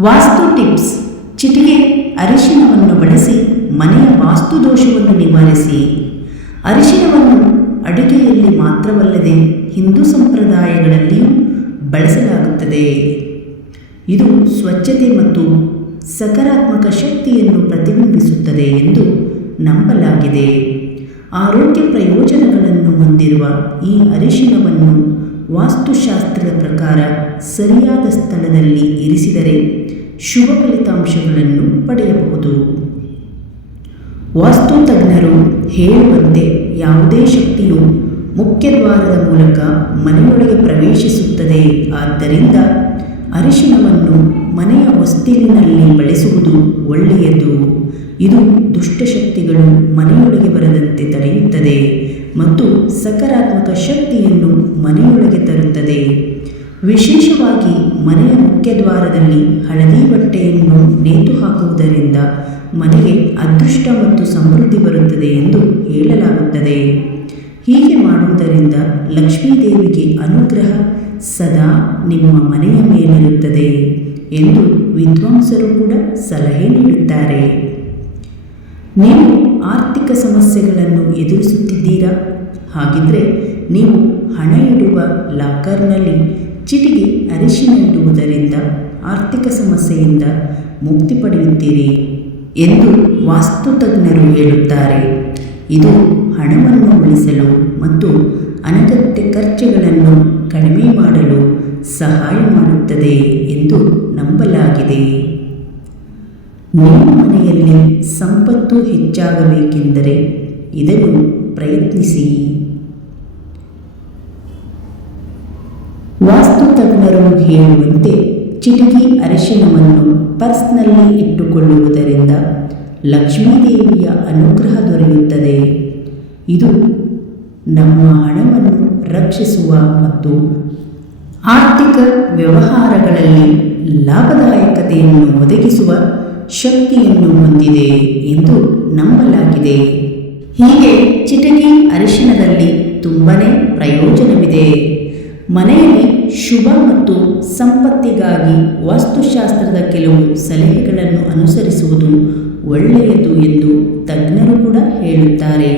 ವಾಸ್ತು tips. ಚಿಟಿಗೆ ಅರಿಶಿನವನ್ನು ಬಳಸಿ, ಮನೆಯ ವಾಸ್ತು ದೋಷವನ್ನು ನಿವಾರಿಸಿ. ಅರಿಶಿನವನ್ನು ಅಡುಗೆಯಲ್ಲಿ ಮಾತ್ರವಲ್ಲದೆ ಹಿಂದೂ ಸಂಪ್ರದಾಯಗಳಲ್ಲಿಯೂ ಬಳಸಲಾಗುತ್ತದೆ. ಇದು ಸ್ವಚ್ಛತೆ ಮತ್ತು ಸಕಾರಾತ್ಮಕ ಶಕ್ತಿಯನ್ನು ಪ್ರತಿಬಿಂಬಿಸುತ್ತದೆ ಎಂದು ನಂಬಲಾಗಿದೆ. ಆರೋಗ್ಯ ಪ್ರಯೋಜನಗಳನ್ನು ಹೊಂದಿರುವ ಈ ಅರಿಶಿನವನ್ನು ವಾಸ್ತುಶಾಸ್ತ್ರದ ಪ್ರಕಾರ ಸರಿಯಾದ ಸ್ಥಳದಲ್ಲಿ ಇರಿಸಿದರೆ ಶುಭ ಫಲಿತಾಂಶಗಳನ್ನು ಪಡೆಯಬಹುದು. ವಾಸ್ತು ತಜ್ಞರು ಹೇಳುವಂತೆ ಯಾವುದೇ ಶಕ್ತಿಯು ಮುಖ್ಯದ್ವಾರದ ಮೂಲಕ ಮನೆಯೊಳಗೆ ಪ್ರವೇಶಿಸುತ್ತದೆ. ಆದ್ದರಿಂದ ಅರಿಶಿನವನ್ನು ಮನೆಯ ಹೊಸ್ತಿಲಿನಲ್ಲಿ ಬಳಸುವುದು ಒಳ್ಳೆಯದು. ಇದು ದುಷ್ಟಶಕ್ತಿಗಳು ಮನೆಯೊಳಗೆ ಬರದಂತೆ ತಡೆಯುತ್ತದೆ ಮತ್ತು ಸಕಾರಾತ್ಮಕ ಶಕ್ತಿಯನ್ನು ಮನೆಯೊಳಗೆ ತರುತ್ತದೆ. ವಿಶೇಷವಾಗಿ ಮನೆಯ ಮುಖ್ಯದ್ವಾರದಲ್ಲಿ ಹಳದಿ ಬಟ್ಟೆಯನ್ನು ನೇತು ಹಾಕುವುದರಿಂದ ಮನೆಗೆ ಅದೃಷ್ಟ ಮತ್ತು ಸಮೃದ್ಧಿ ಬರುತ್ತದೆ ಎಂದು ಹೇಳಲಾಗುತ್ತದೆ. ಹೀಗೆ ಮಾಡುವುದರಿಂದ ಲಕ್ಷ್ಮೀದೇವಿಗೆ ಅನುಗ್ರಹ ಸದಾ ನಿಮ್ಮ ಮನೆಯ ಮೇಲಿರುತ್ತದೆ ಎಂದು ವಿದ್ವಾಂಸರು ಕೂಡ ಸಲಹೆ ನೀಡುತ್ತಾರೆ. ನೀವು ಆರ್ಥಿಕ ಸಮಸ್ಯೆಗಳನ್ನು ಎದುರಿಸುತ್ತಿದ್ದೀರಾ? ಹಾಗಿದ್ರೆ ನೀವು ಹಣ ಇಡುವ ಲಾಕರ್ನಲ್ಲಿ ಚಿಟಿಗೆ ಅರಿಶಿನ ಇಡುವುದರಿಂದ ಆರ್ಥಿಕ ಸಮಸ್ಯೆಯಿಂದ ಮುಕ್ತಿ ಪಡೆಯುತ್ತೀರಿ ಎಂದು ವಾಸ್ತು ತಜ್ಞರು ಹೇಳುತ್ತಾರೆ. ಇದು ಹಣವನ್ನು ಉಳಿಸಲು ಮತ್ತು ಅನಗತ್ಯ ಖರ್ಚುಗಳನ್ನು ಕಡಿಮೆ ಮಾಡಲು ಸಹಾಯ ಮಾಡುತ್ತದೆ ಎಂದು ನಂಬಲಾಗಿದೆ. ನಿಮ್ಮ ಮನೆಯಲ್ಲಿ ಸಂಪತ್ತು ಹೆಚ್ಚಾಗಬೇಕೆಂದರೆ ಇದನ್ನು ಪ್ರಯತ್ನಿಸಿ. ವಾಸ್ತು ತಜ್ಞರು ಹೇಳುವಂತೆ ಚಿಟಕಿ ಅರಿಶಿನವನ್ನು ಪರ್ಸ್ನಲ್ಲಿ ಇಟ್ಟುಕೊಳ್ಳುವುದರಿಂದ ಲಕ್ಷ್ಮೀದೇವಿಯ ಅನುಗ್ರಹ ದೊರೆಯುತ್ತದೆ. ಇದು ನಮ್ಮ ಹಣವನ್ನು ರಕ್ಷಿಸುವ ಮತ್ತು ಆರ್ಥಿಕ ವ್ಯವಹಾರಗಳಲ್ಲಿ ಲಾಭದಾಯಕತೆಯನ್ನು ಒದಗಿಸುವ ಶಕ್ತಿಯನ್ನು ಹೊಂದಿದೆ ಎಂದು ನಂಬಲಾಗಿದೆ. ಹೀಗೆ ಚಿಟಕಿ ಅರಿಶಿನದಲ್ಲಿ ತುಂಬನೇ ಶುಭ ಮತ್ತು ಸಂಪತ್ತಿಗಾಗಿ ವಾಸ್ತುಶಾಸ್ತ್ರದ ಕೆಲವು ಸಲಹೆಗಳನ್ನು ಅನುಸರಿಸುವುದು ಒಳ್ಳೆಯದು ಎಂದು ತಜ್ಞರು ಕೂಡ ಹೇಳುತ್ತಾರೆ.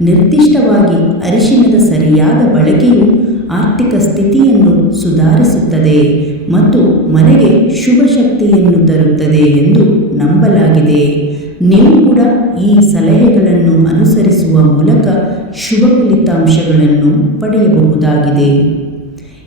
ನಿರ್ದಿಷ್ಟವಾಗಿ ಅರಿಶಿನದ ಸರಿಯಾದ ಬಳಕೆಯು ಆರ್ಥಿಕ ಸ್ಥಿತಿಯನ್ನು ಸುಧಾರಿಸುತ್ತದೆ ಮತ್ತು ಮನೆಗೆ ಶುಭ ಶಕ್ತಿಯನ್ನು ತರುತ್ತದೆ ಎಂದು ನಂಬಲಾಗಿದೆ. ನೀವು ಕೂಡ ಈ ಸಲಹೆಗಳನ್ನು ಅನುಸರಿಸುವ ಮೂಲಕ ಶುಭ ಫಲಿತಾಂಶಗಳನ್ನು ಪಡೆಯಬಹುದಾಗಿದೆ.